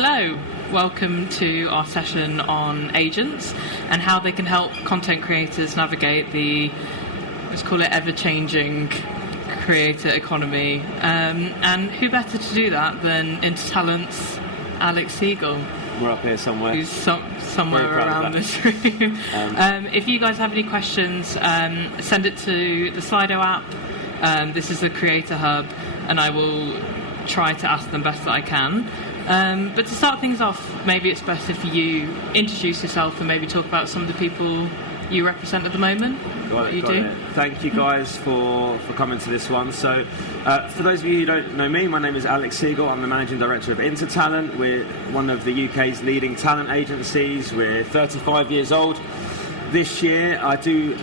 Hello, welcome to our session on agents and how they can help content creators navigate the, let's call it, ever-changing creator economy. And who better to do that than InterTalent's Alex Segal? We're up here somewhere. Who's somewhere around this room. If you guys have any questions, send it to the Slido app. This is the Creator Hub, and I will try to ask them best that I can. But to start things off, maybe it's best if you introduce yourself and maybe talk about some of the people you represent at the moment. Got it. Thank you guys for coming to this one. So, for those of you who don't know me, my name is Alex Segal. I'm the Managing Director of InterTalent. We're one of the UK's leading talent agencies. We're 35 years old this year. I do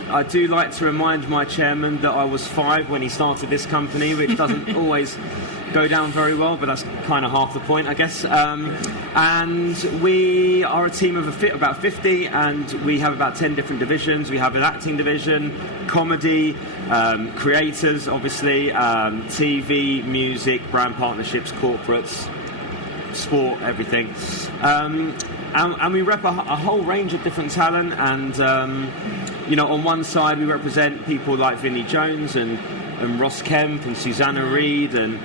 like to remind my chairman that I was 5 when he started this company, which doesn't always go down very well, but that's kind of half the point, I guess. And we are a team of about 50, and we have about 10 different divisions. We have an acting division, comedy, creators, obviously, TV, music, brand partnerships, corporates, sport, everything. And we rep a whole range of different talent, and on one side we represent people like Vinnie Jones and Ross Kemp and Susanna Reid and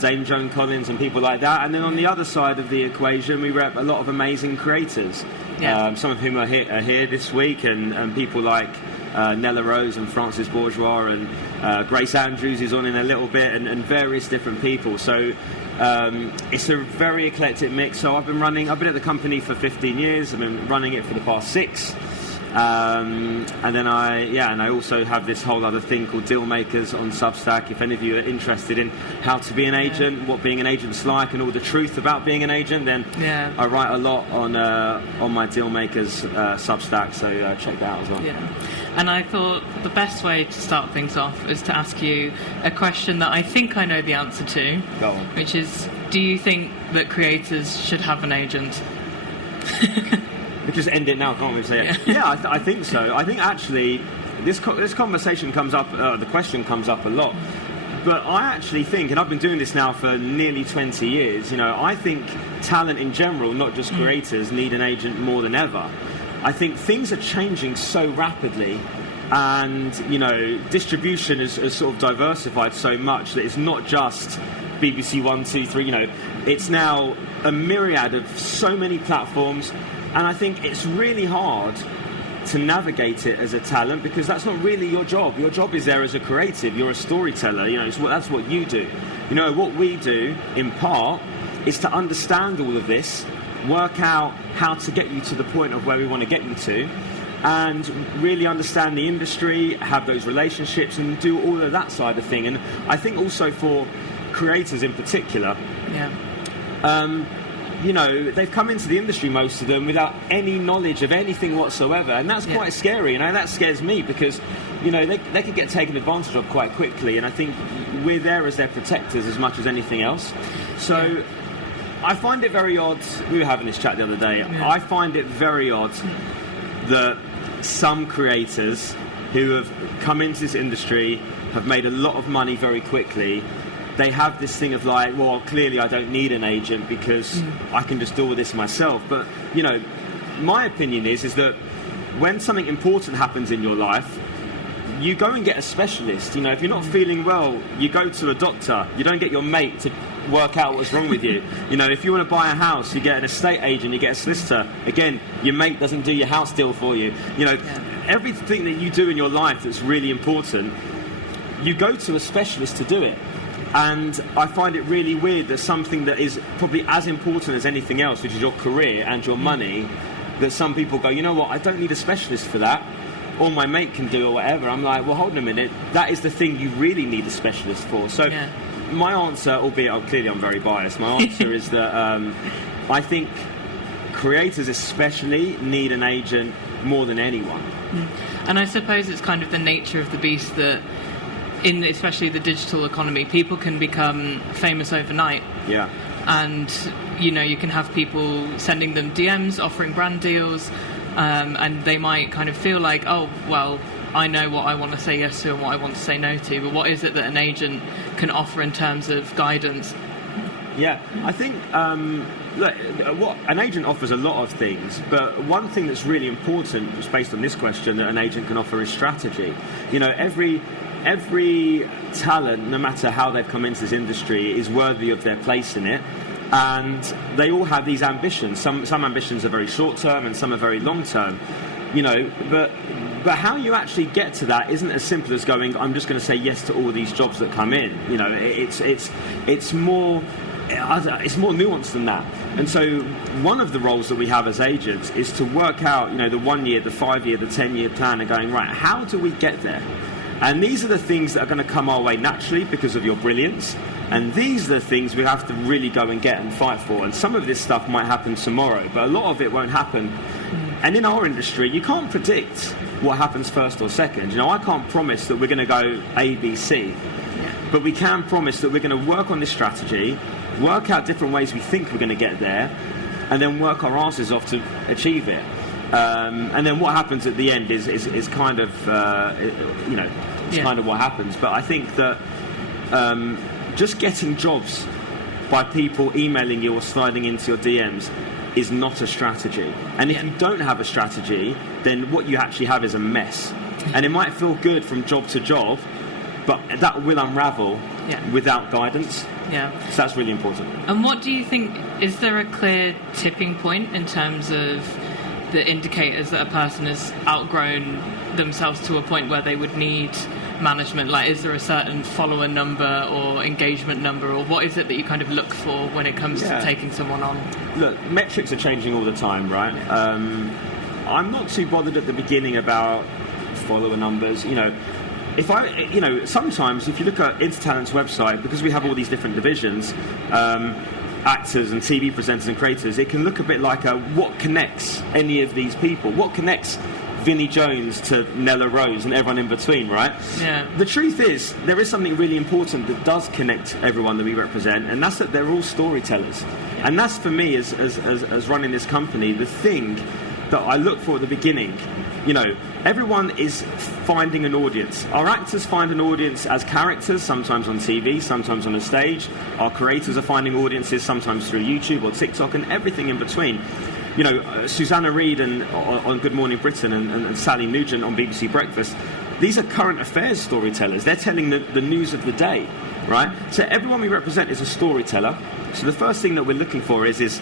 Dame Joan Collins and people like that, and then on the other side of the equation we rep a lot of amazing creators, some of whom are here this week, and people like Nella Rose and Frances Bourgeois and Grace Andrews, who's on in a little bit, and various different people. So it's a very eclectic mix. So I've been at the company for 15 years. I've been running it for the past 6. And then I also have this whole other thing called Deal Makers on Substack. If any of you are interested in how to be an agent, what being an agent's like, and all the truth about being an agent, then I write a lot on my Deal Makers Substack. So check that out as well. Yeah. And I thought the best way to start things off is to ask you a question that I think I know the answer to. Go on. Which is, do you think that creators should have an agent? We just end it now, can't we? Say it. Yeah, I think so. I think actually this conversation comes up, the question comes up a lot. But I actually think, and I've been doing this now for nearly 20 years, I think talent in general, not just creators, need an agent more than ever. I think things are changing so rapidly, and distribution is sort of diversified so much that it's not just BBC 1, 2, 3. It's now a myriad of so many platforms, and I think it's really hard to navigate it as a talent, because that's not really your job. Your job is there as a creative. You're a storyteller. That's what you do. What we do in part is to understand all of this, work out how to get you to the point of where we want to get you to, and really understand the industry, have those relationships, and do all of that side of thing. And I think also for creators in particular, they've come into the industry, most of them, without any knowledge of anything whatsoever, and that's quite scary. That scares me, because they could get taken advantage of quite quickly, and I think we're there as their protectors as much as anything else. So I find it very odd. We were having this chat the other day. I find it very odd that some creators who have come into this industry have made a lot of money very quickly. They have this thing of like, well, clearly I don't need an agent because I can just do all this myself. But, my opinion is that when something important happens in your life, you go and get a specialist. If you're not feeling well, you go to a doctor. You don't get your mate to work out what's wrong with you. If you want to buy a house, you get an estate agent, you get a solicitor. Again, your mate doesn't do your house deal for you. Everything that you do in your life that's really important, you go to a specialist to do it. And I find it really weird that something that is probably as important as anything else, which is your career and your money, that some people go, you know what, I don't need a specialist for that, or my mate can do or whatever. I'm like, well, hold on a minute, that is the thing you really need a specialist for. So my answer, albeit clearly I'm very biased, my answer is that I think creators especially need an agent more than anyone. And I suppose it's kind of the nature of the beast that in especially the digital economy, people can become famous overnight. Yeah. And, you can have people sending them DMs, offering brand deals, and they might kind of feel like, oh, well, I know what I want to say yes to and what I want to say no to, but what is it that an agent can offer in terms of guidance? Yeah, I think look, what an agent offers a lot of things, but one thing that's really important, just based on this question, that an agent can offer is strategy. You know, every talent, no matter how they've come into this industry, is worthy of their place in it, and they all have these ambitions. Some ambitions are very short term, and some are very long term. You know, but how you actually get to that isn't as simple as going, I'm just going to say yes to all these jobs that come in. You know, it's more nuanced than that. And so one of the roles that we have as agents is to work out, you know, the 1 year, the 5 year, the 10-year plan, and going, right, how do we get there? And these are the things that are going to come our way naturally because of your brilliance. And these are the things we have to really go and get and fight for. And some of this stuff might happen tomorrow, but a lot of it won't happen. And in our industry, you can't predict what happens first or second. You know, I can't promise that we're going to go A, B, C. But we can promise that we're going to work on this strategy, work out different ways we think we're going to get there, and then work our asses off to achieve it. And then what happens at the end is kind of, you know, it's kind of what happens. But I think that just getting jobs by people emailing you or sliding into your DMs is not a strategy. And if you don't have a strategy, then what you actually have is a mess. And it might feel good from job to job, but that will unravel without guidance. Yeah. So that's really important. And what do you think, is there a clear tipping point in terms of the indicators that a person has outgrown themselves to a point where they would need management? Like, is there a certain follower number or engagement number, or what is it that you kind of look for when it comes to taking someone on? Look, metrics are changing all the time, right? I'm not too bothered at the beginning about follower numbers. You know, sometimes if you look at InterTalent's website, because we have all these different divisions, actors and TV presenters and creators, it can look a bit like what connects any of these people? What connects Vinnie Jones to Nella Rose and everyone in between, right? Yeah. The truth is, there is something really important that does connect everyone that we represent, and that's that they're all storytellers. Yeah. And that's, for me, as running this company, the thing that I look for at the beginning. You know, everyone is finding an audience. Our actors find an audience as characters, sometimes on TV, sometimes on a stage. Our creators are finding audiences, sometimes through YouTube or TikTok, and everything in between. You know, Susanna Reid on Good Morning Britain and Sally Nugent on BBC Breakfast, these are current affairs storytellers. They're telling the news of the day, right? So everyone we represent is a storyteller. So the first thing that we're looking for is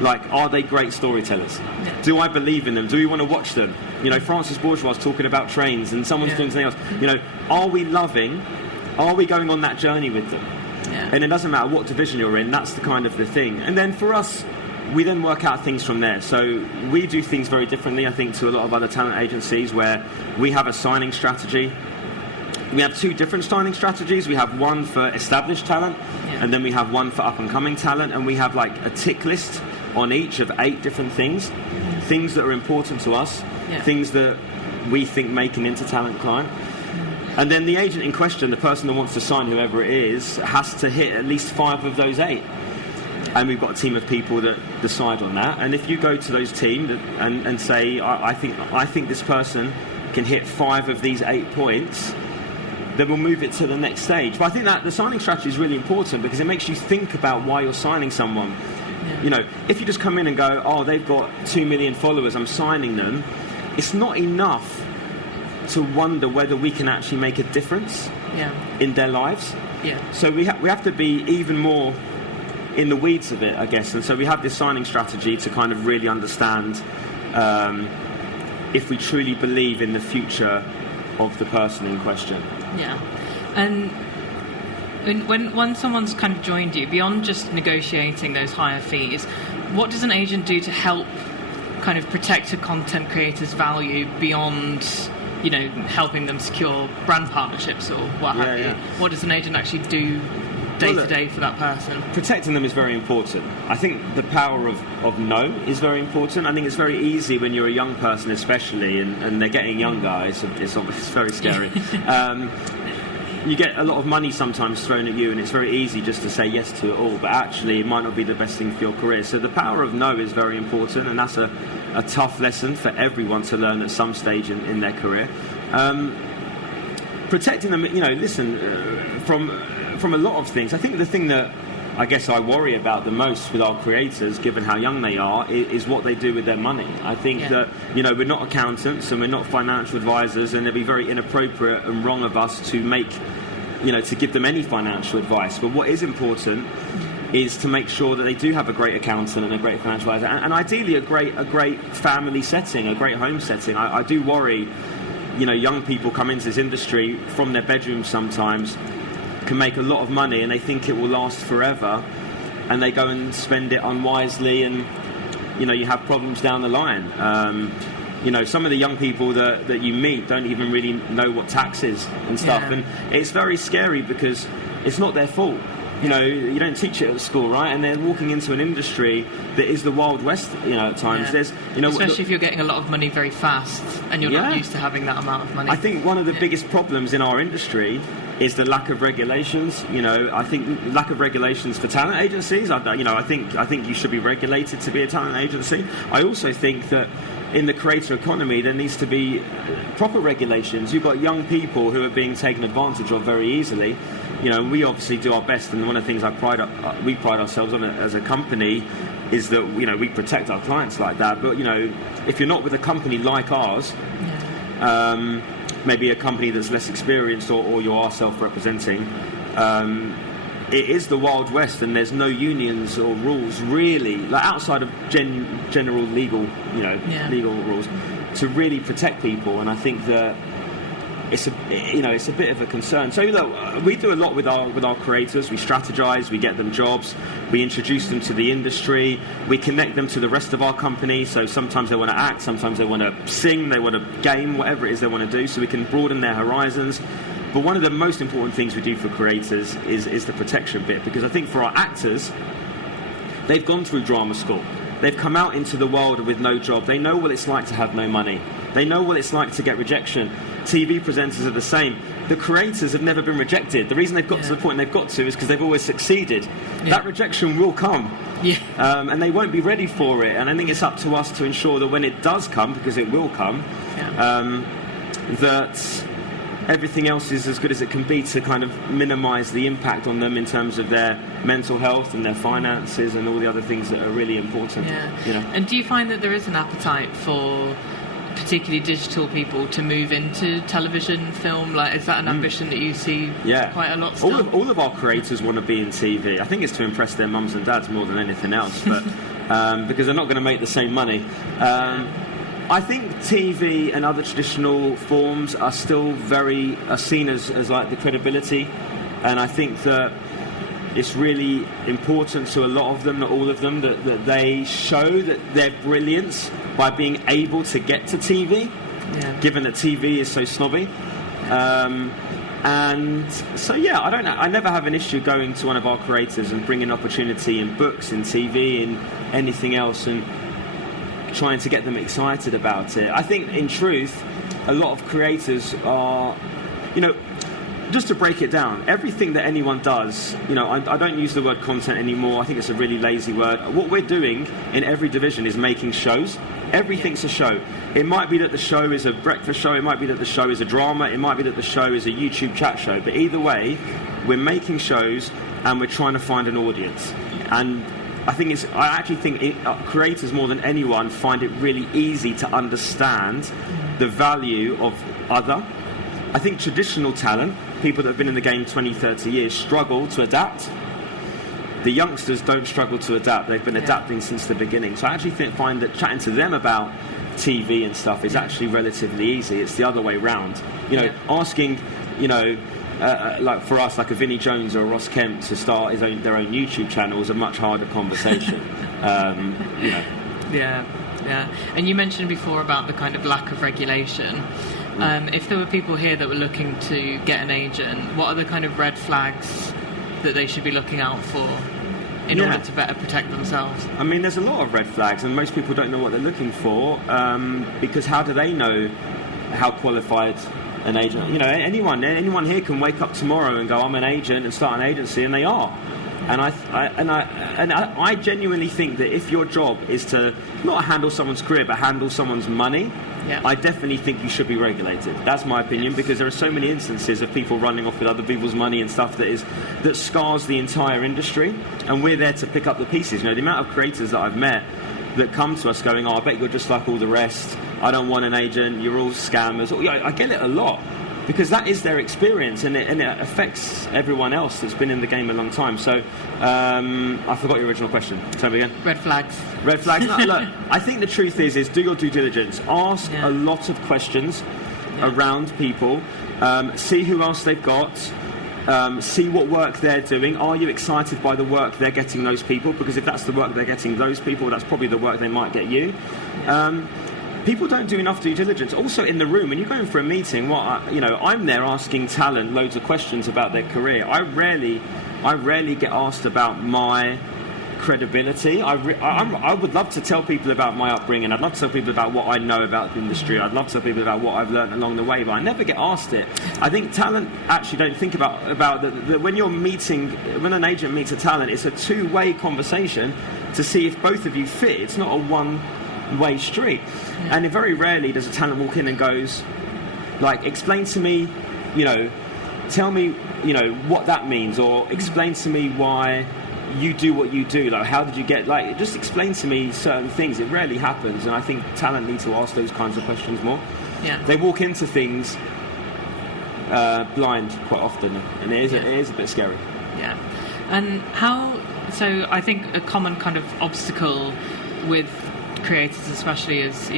like, are they great storytellers? Yeah. Do I believe in them? Do we want to watch them? You know, Francis Bourgeois is talking about trains and someone's doing something else. You know, are we loving? Are we going on that journey with them? Yeah. And it doesn't matter what division you're in, that's the kind of the thing. And then for us, we then work out things from there. So we do things very differently, I think, to a lot of other talent agencies, where we have a signing strategy. We have two different signing strategies. We have one for established talent, and then we have one for up-and-coming talent, and we have like a tick list on each of 8 different things, things that are important to us, things that we think make an InterTalent client. And then the agent in question, the person that wants to sign whoever it is, has to hit at least 5 of those 8. And we've got a team of people that decide on that. And if you go to those teams and say, I think this person can hit 5 of these 8 points, then we'll move it to the next stage. But I think that the signing strategy is really important because it makes you think about why you're signing someone. Yeah. You know, if you just come in and go, oh, they've got 2 million followers, I'm signing them, it's not enough to wonder whether we can actually make a difference in their lives. Yeah. So we have to be even more in the weeds of it, I guess. And so we have this signing strategy to kind of really understand if we truly believe in the future of the person in question. Yeah. And when someone's kind of joined you, beyond just negotiating those higher fees, what does an agent do to help kind of protect a content creator's value beyond, you know, helping them secure brand partnerships or what have you? What does an agent actually do day to day for that person? Protecting them is very important. I think the power of no is very important. I think it's very easy when you're a young person, especially, and they're getting younger. It's very scary. You get a lot of money sometimes thrown at you, and it's very easy just to say yes to it all, but actually it might not be the best thing for your career. So the power of no is very important, and that's a tough lesson for everyone to learn at some stage in their career. Protecting them, you know, listen, from a lot of things. I think the thing that I guess I worry about the most with our creators, given how young they are, is what they do with their money. I think that, we're not accountants and we're not financial advisors, and it'd be very inappropriate and wrong of us to to give them any financial advice. But what is important is to make sure that they do have a great accountant and a great financial advisor, and ideally a great family setting, a great home setting. I do worry, young people come into this industry from their bedrooms sometimes, can make a lot of money and they think it will last forever, and they go and spend it unwisely, and you have problems down the line. Some of the young people that you meet don't even really know what tax is and stuff, and it's very scary because it's not their fault. You don't teach it at school, right? And they're walking into an industry that is the Wild West, at times. There's, especially if you're getting a lot of money very fast and you're not used to having that amount of money. I think one of the biggest problems in our industry is the lack of regulations. I think lack of regulations for talent agencies. I think you should be regulated to be a talent agency. I also think that in the creator economy there needs to be proper regulations. You've got young people who are being taken advantage of very easily. We obviously do our best, and one of the things we pride ourselves on as a company is that we protect our clients like that. But if you're not with a company like ours, maybe a company that's less experienced, or you are self-representing, it is the Wild West, and there's no unions or rules really, like outside of general legal rules, to really protect people. And I think that it's a bit of a concern. So look, we do a lot with our creators. We strategize, we get them jobs, we introduce them to the industry, we connect them to the rest of our company. So sometimes they want to act, sometimes they want to sing, they want to game, whatever it is they want to do, so we can broaden their horizons. But one of the most important things we do for creators is the protection bit, because I think for our actors, they've gone through drama school. They've come out into the world with no job. They know what it's like to have no money. They know what it's like to get rejection. TV presenters are the same. The creators have never been rejected. The reason they've got to the point they've got to is because they've always succeeded. That rejection will come. And they won't be ready for it. And I think it's up to us to ensure that when it does come, because it will come, that everything else is as good as it can be to kind of minimise the impact on them in terms of their mental health and their finances and all the other things that are really important. And do you find that there is an appetite for particularly digital people to move into television, film? Like, is that an ambition that you see quite a lot still? All of our creators want to be in TV. I think it's to impress their mums and dads more than anything else, but because they're not going to make the same money. I think TV and other traditional forms are still very seen as like the credibility, and I think that it's really important to a lot of them, not all of them, that they show that their brilliance by being able to get to TV, given that TV is so snobby. And so, I don't know. I never have an issue going to one of our creators and bringing opportunity in books, in TV, in anything else, and trying to get them excited about it. I think, in truth, a lot of creators are, just to break it down, everything that anyone does, I don't use the word content anymore. I think it's a really lazy word. What we're doing in every division is making shows. Everything's a show. It might be that the show is a breakfast show, it might be that the show is a drama, it might be that the show is a YouTube chat show, but either way, we're making shows and we're trying to find an audience. And I actually think creators more than anyone find it really easy to understand the value of other. I think traditional talent, people that have been in the game 20, 30 years, struggle to adapt. The youngsters don't struggle to adapt. They've been adapting since the beginning. So I actually find that chatting to them about TV and stuff is actually relatively easy. It's the other way round. Asking, like for us, like a Vinnie Jones or a Ross Kemp to start their own YouTube channel is a much harder conversation. And you mentioned before about the kind of lack of regulation. If there were people here that were looking to get an agent, what are the kind of red flags that they should be looking out for in order to better protect themselves? I mean, there's a lot of red flags, and most people don't know what they're looking for, because how do they know how qualified an agent? Anyone here can wake up tomorrow and go, I'm an agent, and start an agency, and they are. And I genuinely think that if your job is to not handle someone's career but handle someone's money, I definitely think you should be regulated. That's my opinion, because there are so many instances of people running off with other people's money and stuff that scars the entire industry, and we're there to pick up the pieces. The amount of creators that I've met that come to us going, I bet you're just like all the rest, I don't want an agent, you're all scammers. I get it a lot, because that is their experience, and it affects everyone else that's been in the game a long time. So I forgot your original question. Tell me again. Red flags. Red flags. No, look, I think the truth is do your due diligence. Ask a lot of questions around people. See who else they've got. See what work they're doing. Are you excited by the work they're getting those people? Because if that's the work they're getting those people, that's probably the work they might get you. People don't do enough due diligence. Also, in the room, when you're going for a meeting, I'm there asking talent loads of questions about their career. I rarely get asked about my credibility. I would love to tell people about my upbringing. I'd love to tell people about what I know about the industry. I'd love to tell people about what I've learned along the way, but I never get asked it. I think talent actually don't think about that when when an agent meets a talent, it's a two-way conversation to see if both of you fit. It's not a one-way street. And very rarely does a talent walk in and goes, explain to me, tell me, what that means, or explain to me why you do what you do. How did you get, just explain to me certain things. It rarely happens, and I think talent need to ask those kinds of questions more. They walk into things blind quite often, and it is a bit scary. And so I think a common kind of obstacle with creators especially is,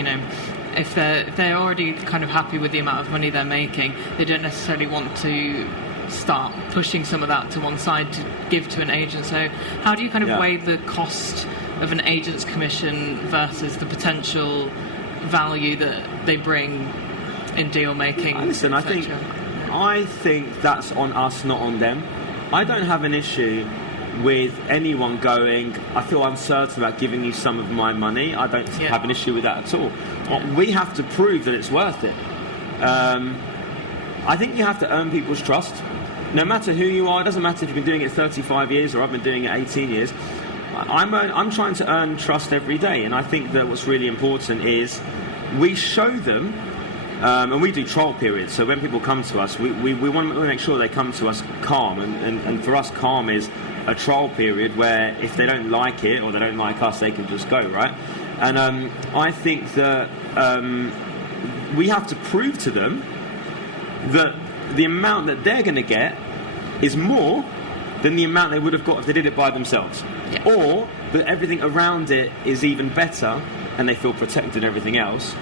if they're already kind of happy with the amount of money they're making, they don't necessarily want to start pushing some of that to one side to give to an agent. So how do you kind of weigh the cost of an agent's commission versus the potential value that they bring in deal making? Listen, I think that's on us, not on them. I don't have an issue with anyone going, I feel uncertain about giving you some of my money. I don't have an issue with that at all. We have to prove that it's worth it. I think you have to earn people's trust. No matter who you are, it doesn't matter if you've been doing it 35 years or I've been doing it 18 years. I'm trying to earn trust every day, and I think that what's really important is we show them, and we do trial periods, so when people come to us, we want to make sure they come to us calm, and for us calm is a trial period where if they don't like it or they don't like us, they can just go, right? And I think that we have to prove to them that the amount that they're going to get is more than the amount they would have got if they did it by themselves. Or that everything around it is even better and they feel protected and everything else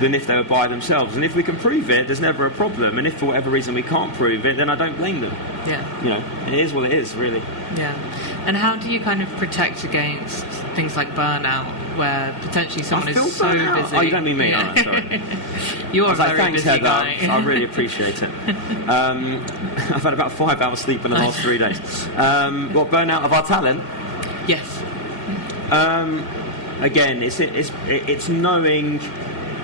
than if they were by themselves. And if we can prove it, there's never a problem. And if for whatever reason we can't prove it, then I don't blame them. It is what it is, really. And how do you kind of protect against things like burnout, where potentially someone is so busy? Oh, you don't mean me, sorry. You're a very busy Heather, guy. I really appreciate it. I've had about 5 hours sleep in the last 3 days. What, burnout of our talent? Yes. Again, it's knowing,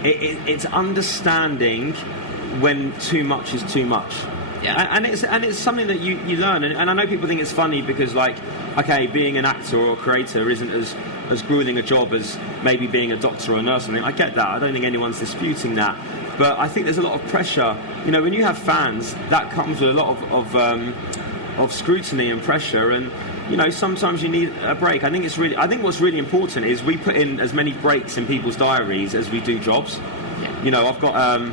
it's understanding when too much is too much. And it's something that you learn, and I know people think it's funny because, being an actor or a creator isn't as grueling a job as maybe being a doctor or a nurse or something. I get that. I don't think anyone's disputing that. But I think there's a lot of pressure. When you have fans, that comes with a lot of scrutiny and pressure, and sometimes you need a break. I think what's really important is we put in as many breaks in people's diaries as we do jobs. I've got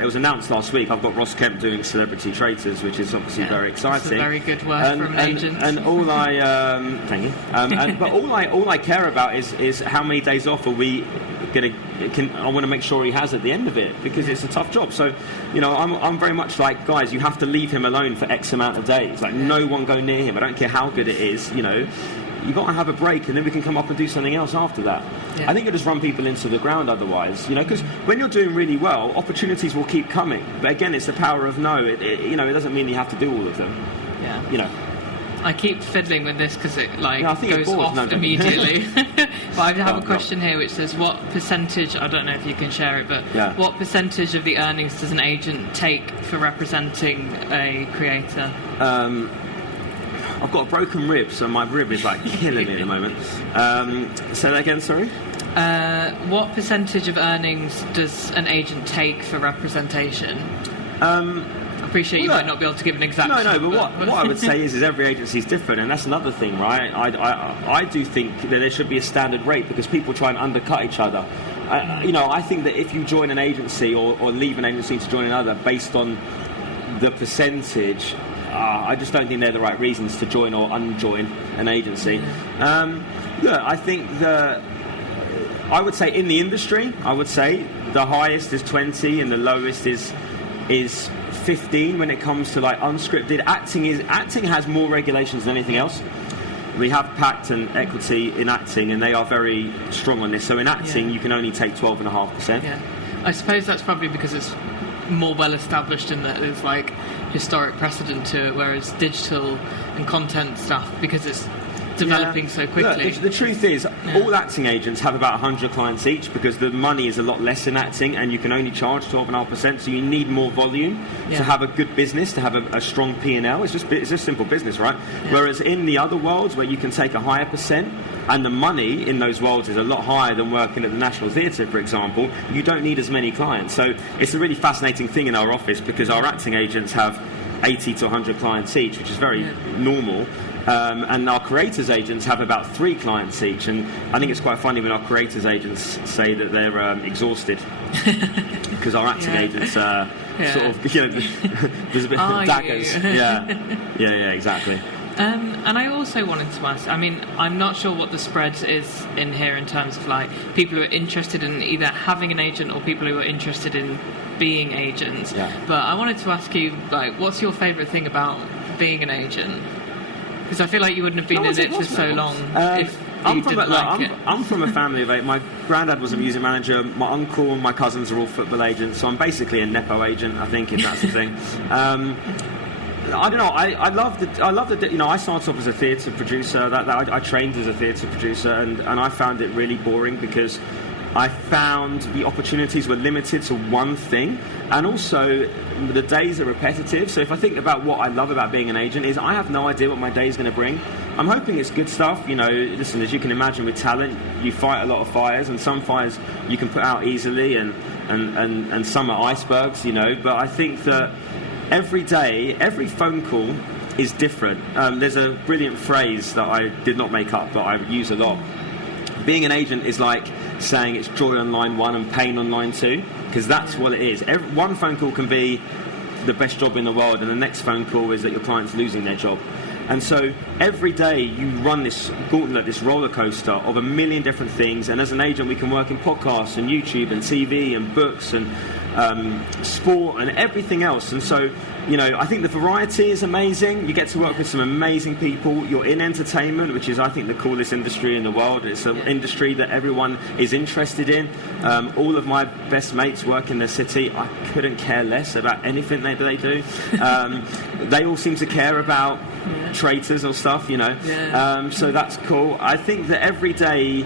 it was announced last week, I've got Ross Kemp doing Celebrity Traitors, which is obviously very exciting. That's a very good word from an agent. And all I thank you. But all I care about is how many days off are we going to. I want to make sure he has at the end of it, because it's a tough job. So I'm very much like, guys, you have to leave him alone for X amount of days. No one go near him. I don't care how good it is. You've got to have a break, and then we can come up and do something else after that. I think you'll just run people into the ground otherwise, because when you're doing really well, opportunities will keep coming. But again, it's the power of no. It doesn't mean you have to do all of them. I keep fiddling with this because it goes bored, off immediately. But I have a question here which says, what percentage, I don't know if you can share it, but what percentage of the earnings does an agent take for representing a creator? I've got a broken rib, so my rib is like killing me at the moment. Say that again, sorry? What percentage of earnings does an agent take for representation? I appreciate you might not be able to give an exact. No, but what I would say is every agency is different, and that's another thing, right? I do think that there should be a standard rate because people try and undercut each other. I think that if you join an agency or leave an agency to join another based on the percentage, I just don't think they're the right reasons to join or unjoin an agency. I think that I would say in the industry, I would say the highest is 20 and the lowest is 15 when it comes to like unscripted. Acting has more regulations than anything else. We have pact and equity in acting, and they are very strong on this. So in acting, you can only take 12.5%. Yeah, I suppose that's probably because it's more well established in that there's like historic precedent to it, whereas digital and content stuff, because it's developing so quickly. Look, the truth is, all acting agents have about 100 clients each because the money is a lot less in acting, and you can only charge 12.5%. So you need more volume to have a good business, to have a strong P&L. It's just simple business, right? Yeah. Whereas in the other worlds where you can take a higher percent, and the money in those worlds is a lot higher than working at the National Theatre, for example, you don't need as many clients. So it's a really fascinating thing in our office because our acting agents have 80 to 100 clients each, which is very normal. And our creators agents have about 3 clients each, and I think it's quite funny when our creators agents say that they're exhausted because our acting agents sort of, there's a bit of daggers. Yeah, exactly. And I also wanted to ask, I mean, I'm not sure what the spread is in here in terms of like people who are interested in either having an agent or people who are interested in being agents. Yeah. But I wanted to ask you, like, what's your favourite thing about being an agent? Because I feel like you wouldn't have been in it for so long if you didn't like it. I'm from a family of 8. My granddad was a music manager. My uncle and my cousins are all football agents. So I'm basically a Nepo agent, I think, if that's the thing. I don't know. I love the. I started off as a theatre producer. I trained as a theatre producer, and I found it really boring because I found the opportunities were limited to one thing, and also the days are repetitive. So if I think about what I love about being an agent is I have no idea what my day is going to bring. I'm hoping it's good stuff. Listen, as you can imagine with talent, you fight a lot of fires, and some fires you can put out easily, and some are icebergs, But I think that every day, every phone call is different. There's a brilliant phrase that I did not make up, but I use a lot. Being an agent is like saying it's joy on line 1 and pain on line 2, because that's what it is. One phone call can be the best job in the world, and the next phone call is that your client's losing their job. And so every day you run this gauntlet, this roller coaster of a million different things, and as an agent we can work in podcasts and YouTube and TV and books and sport and everything else. And so I think the variety is amazing. You get to work with some amazing people. You're in entertainment, which is, I think, the coolest industry in the world. It's an industry that everyone is interested in. All of my best mates work in the city. I couldn't care less about anything they do. They all seem to care about traitors or stuff, so that's cool. I think that every day,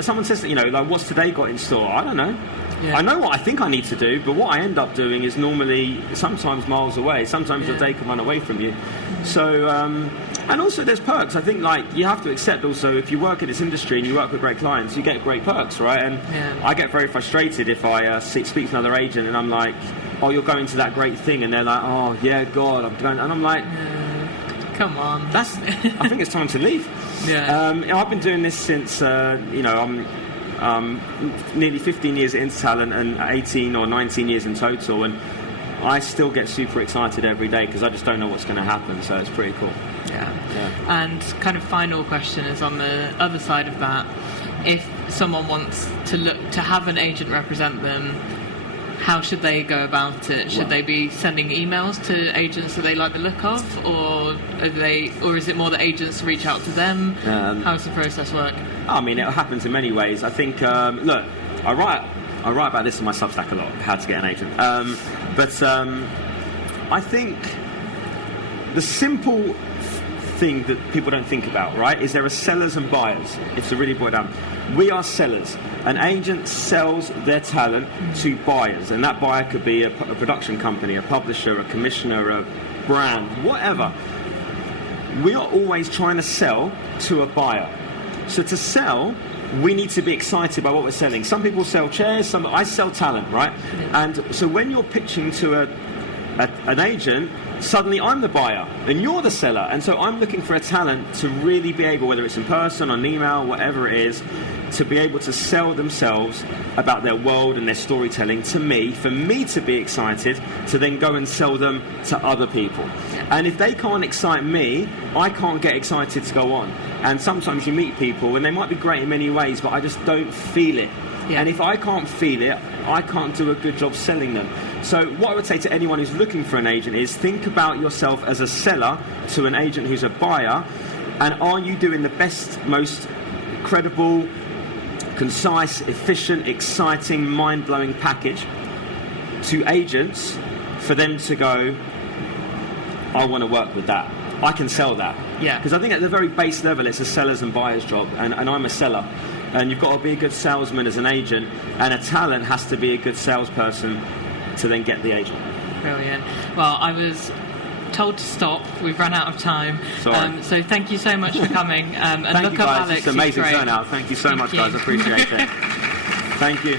someone says, like, what's today got in store? I don't know. Yeah. I know what I think I need to do, but what I end up doing is normally sometimes miles away. Sometimes your day can run away from you. So, and also there's perks. I think, like, you have to accept also if you work in this industry and you work with great clients, you get great perks, right? And I get very frustrated if I speak to another agent and I'm like, oh, you're going to that great thing, and they're like, oh, yeah, God, I'm going, and I'm like, come on. I think it's time to leave. I've been doing this since, I'm nearly 15 years at InterTalent and 18 or 19 years in total, and I still get super excited every day because I just don't know what's going to happen, so it's pretty cool. Yeah. And kind of final question is on the other side of that, if someone wants to have an agent represent them, how should they go about it? Should they be sending emails to agents that they like the look of, or is it more that agents reach out to them? How does the process work? I mean, it happens in many ways. I think, look, I write about this in my Substack a lot, how to get an agent. But I think the simple thing that people don't think about, right, is there are sellers and buyers. It's to really boil down. We are sellers. An agent sells their talent to buyers, and that buyer could be a production company, a publisher, a commissioner, a brand, whatever. we are always trying to sell to a buyer. So to sell, we need to be excited by what we're selling. Some people sell chairs, I sell talent, right? Yeah. And so when you're pitching to an agent, suddenly I'm the buyer and you're the seller. And so I'm looking for a talent to really be able, whether it's in person, on email, whatever it is, to be able to sell themselves about their world and their storytelling to me, for me to be excited, to then go and sell them to other people. Yeah. And if they can't excite me, I can't get excited to go on. And sometimes you meet people and they might be great in many ways, but I just don't feel it. Yeah. And if I can't feel it, I can't do a good job selling them. So what I would say to anyone who's looking for an agent is think about yourself as a seller to an agent who's a buyer, and are you doing the best, most credible, concise, efficient, exciting, mind-blowing package to agents for them to go, I want to work with that. I can sell that. Yeah. Because I think at the very base level, it's a seller's and buyer's job, and I'm a seller. And you've got to be a good salesman as an agent, and a talent has to be a good salesperson to then get the agent. Brilliant. Well, I was told to stop. We've run out of time. Sorry. So thank you so much for coming. And thank look you, up guys. Alex. It's an amazing turnout. Thank you so much, guys. I appreciate it. Thank you.